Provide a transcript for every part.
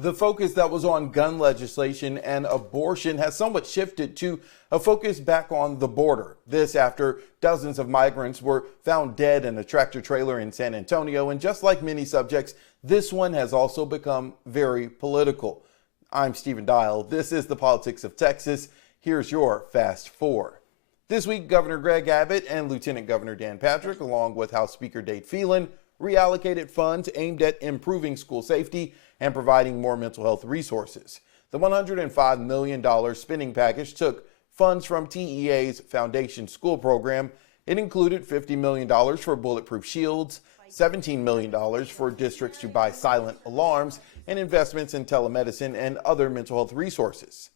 The focus that was on gun legislation and abortion has somewhat shifted to a focus back on the border. This after dozens of migrants were found dead in a tractor trailer in San Antonio. And just like many subjects, this one has also become very political. I'm Stephen Dial. This is the Politics of Texas. Here's your Fast Four. This week, Governor Greg Abbott and Lieutenant Governor Dan Patrick, along with House Speaker Dade Phelan, reallocated funds aimed at improving school safety and providing more mental health resources. The $105 million spending package took funds from TEA's Foundation School Program. It included $50 million for bulletproof shields, $17 million for districts to buy silent alarms, and investments in telemedicine and other mental health resources.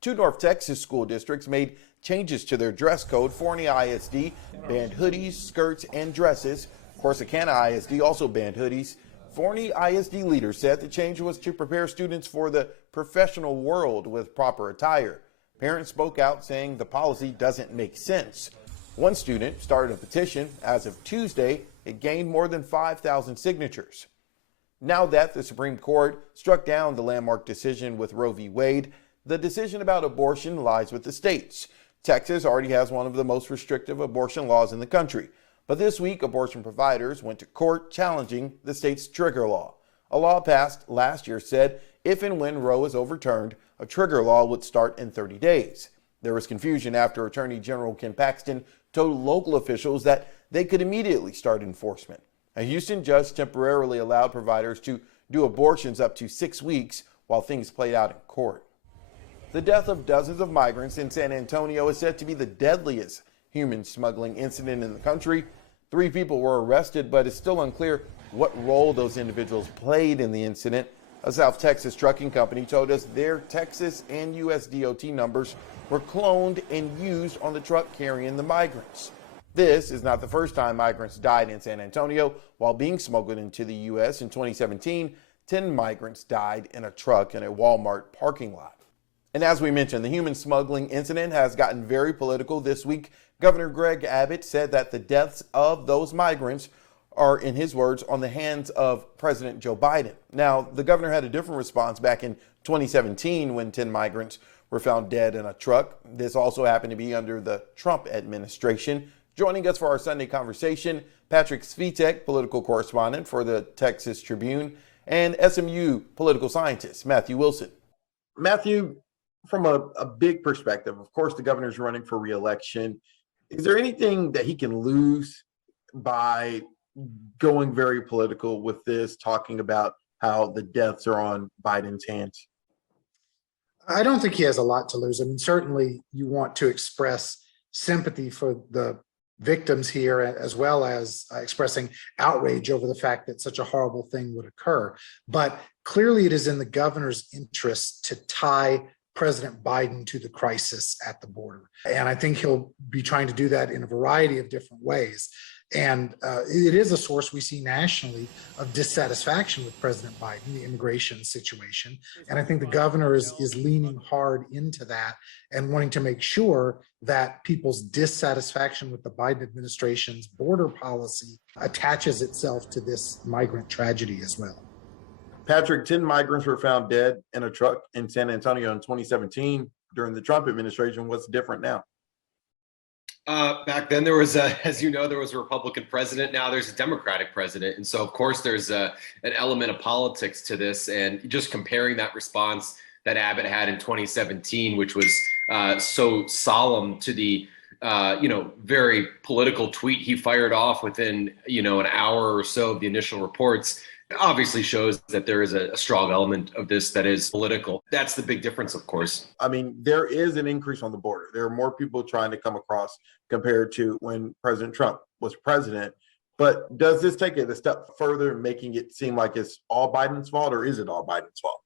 Two North Texas school districts made changes to their dress code. Forney ISD banned hoodies, skirts, and dresses. Corsicana ISD also banned hoodies. Forney ISD leaders said the change was to prepare students for the professional world with proper attire. Parents spoke out saying the policy doesn't make sense. One student started a petition. As of Tuesday, it gained more than 5,000 signatures. Now that the Supreme Court struck down the landmark decision with Roe v. Wade, the decision about abortion lies with the states. Texas already has one of the most restrictive abortion laws in the country. But this week, abortion providers went to court challenging the state's trigger law. A law passed last year said if and when Roe is overturned, a trigger law would start in 30 days. There was confusion after Attorney General Ken Paxton told local officials that they could immediately start enforcement. A Houston judge temporarily allowed providers to do abortions up to 6 weeks while things played out in court. The death of dozens of migrants in San Antonio is said to be the deadliest human smuggling incident in the country. 3 people were arrested, but it's still unclear what role those individuals played in the incident. A South Texas trucking company told us their Texas and U.S. DOT numbers were cloned and used on the truck carrying the migrants. This is not the first time migrants died in San Antonio while being smuggled into the U.S. In 2017, 10 migrants died in a truck in a Walmart parking lot. And as we mentioned, the human smuggling incident has gotten very political this week. Governor Greg Abbott said that the deaths of those migrants are, in his words, on the hands of President Joe Biden. Now, the governor had a different response back in 2017 when 10 migrants were found dead in a truck. This also happened to be under the Trump administration. Joining us for our Sunday conversation, Patrick Svitek, political correspondent for the Texas Tribune, and SMU political scientist, Matthew Wilson. Matthew, from a big perspective, of course, the governor's running for re-election. Is there anything that he can lose by going very political with this, talking about how the deaths are on Biden's hands? I don't think he has a lot to lose. I mean, certainly you want to express sympathy for the victims here, as well as expressing outrage over the fact that such a horrible thing would occur. But clearly it is in the governor's interest to tie President Biden to the crisis at the border. And I think he'll be trying to do that in a variety of different ways. And it is a source we see nationally of dissatisfaction with President Biden, the immigration situation. And I think the governor is leaning hard into that and wanting to make sure that people's dissatisfaction with the Biden administration's border policy attaches itself to this migrant tragedy as well. Patrick, 10 migrants were found dead in a truck in San Antonio in 2017 during the Trump administration. What's different now? Back then there was as you know, there was a Republican president. Now there's a Democratic president. And so of course there's an element of politics to this, and just comparing that response that Abbott had in 2017, which was so solemn, to the very political tweet he fired off within, an hour or so of the initial reports, obviously shows that there is a strong element of this that is political. That's the big difference, of course. I mean, there is an increase on the border. There are more people trying to come across compared to when President Trump was president. But does this take it a step further, making it seem like it's all Biden's fault, or is it all Biden's fault?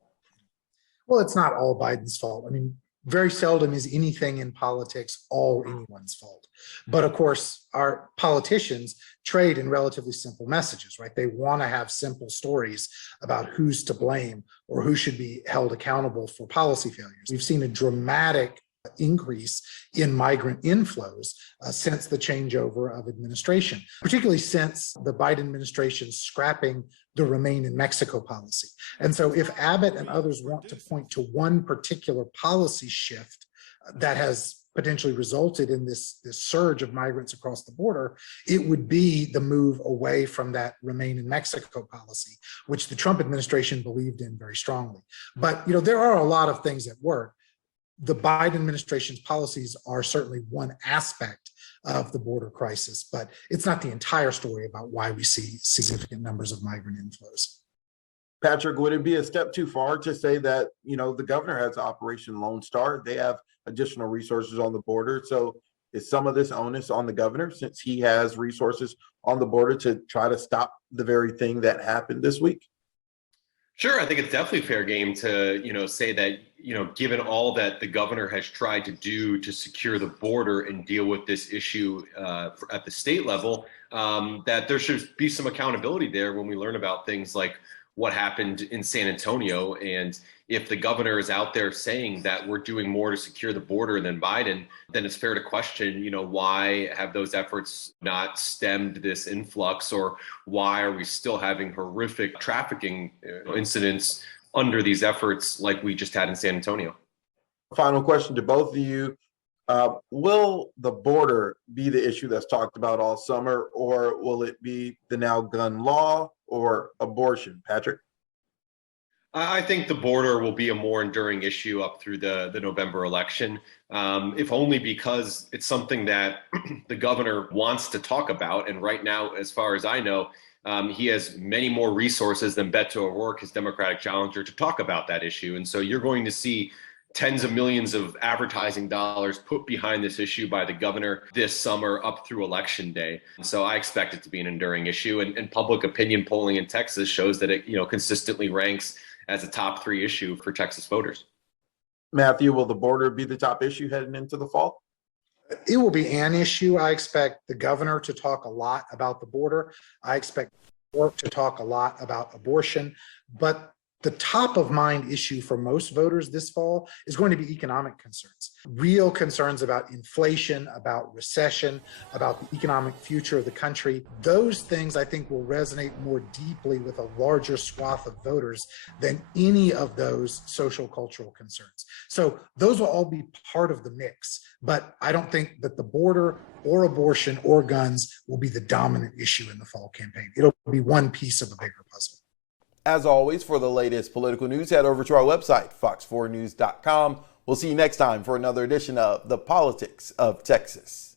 Well, it's not all Biden's fault. I mean, very seldom is anything in politics all anyone's fault. But of course, our politicians trade in relatively simple messages, right? They want to have simple stories about who's to blame or who should be held accountable for policy failures. We've seen a dramatic increase in migrant inflows since the changeover of administration, particularly since the Biden administration scrapping the Remain in Mexico policy. And so if Abbott and others want to point to one particular policy shift that has potentially resulted in this surge of migrants across the border, it would be the move away from that Remain in Mexico policy, which the Trump administration believed in very strongly. But there are a lot of things at work. The Biden administration's policies are certainly one aspect of the border crisis, but it's not the entire story about why we see significant numbers of migrant inflows. Patrick, would it be a step too far to say that, the governor has Operation Lone Star? They have additional resources on the border. So is some of this onus on the governor since he has resources on the border to try to stop the very thing that happened this week? Sure, I think it's definitely fair game to, say that, given all that the governor has tried to do to secure the border and deal with this issue at the state level, that there should be some accountability there when we learn about things like what happened in San Antonio. And if the governor is out there saying that we're doing more to secure the border than Biden, then it's fair to question, why have those efforts not stemmed this influx, or why are we still having horrific trafficking incidents under these efforts like we just had in San Antonio? Final question to both of you. Will the border be the issue that's talked about all summer, or will it be the now gun law or abortion? Patrick? I think the border will be a more enduring issue up through the November election, if only because it's something that the governor wants to talk about. And right now, as far as I know, he has many more resources than Beto O'Rourke, his Democratic challenger, to talk about that issue. And so you're going to see tens of millions of advertising dollars put behind this issue by the governor this summer up through election day. So I expect it to be an enduring issue. And public opinion polling in Texas shows that it consistently ranks as a top 3 issue for Texas voters. Matthew, will the border be the top issue heading into the fall? It will be an issue. I expect the governor to talk a lot about the border. I expect O'Rourke to talk a lot about abortion. But the top of mind issue for most voters this fall is going to be economic concerns, real concerns about inflation, about recession, about the economic future of the country. Those things I think will resonate more deeply with a larger swath of voters than any of those social cultural concerns. So those will all be part of the mix, but I don't think that the border or abortion or guns will be the dominant issue in the fall campaign. It'll be one piece of a bigger puzzle. As always, for the latest political news, head over to our website, fox4news.com. We'll see you next time for another edition of The Politics of Texas.